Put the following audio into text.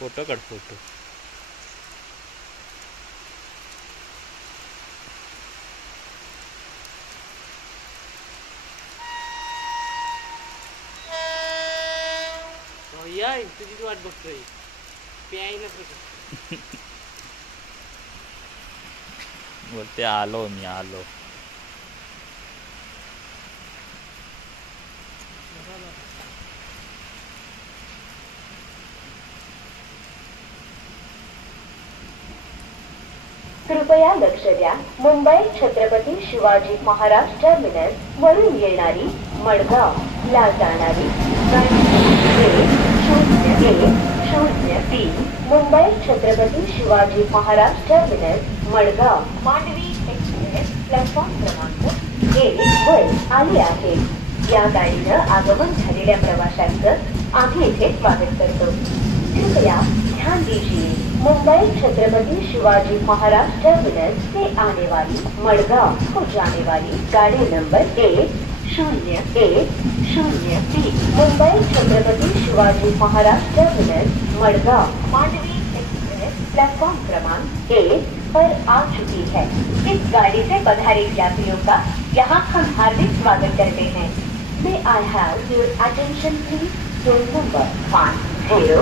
Photo काढ photo. याय तुझीच वाट बघतोय. प्यायला पाहिजे. बोलते आलो मी आलो. कृपया लक्ष द्या. मुंबई छत्रपती शिवाजी महाराज टर्मिनस वरून येणारी मडगाव ला जाणारी गाडी 0103 Mumbai Chhatrapati Shivaji Maharaj terminus Madgaon Mandovi express platform क्रमांक 1 वर आली आहे. या गाडीनं आगमन झालेल्या प्रवाशांचं आम्ही इथे स्वागत करतो. कृपया ध्यान दीजिए. मुंबई छत्रपति शिवाजी महाराज टर्मिनस से आने वाली मडगांव को जाने वाली गाड़ी number 10103 Mumbai Chhatrapati Shivaji Maharaj terminus Madgaon Mandovi express platform क्रमांक 1 पर आ चुकी है. इस गाड़ी से पधारे यात्रियों का यहाँ हम हार्दिक स्वागत करते हैं. May I have your attention please? Roll number 50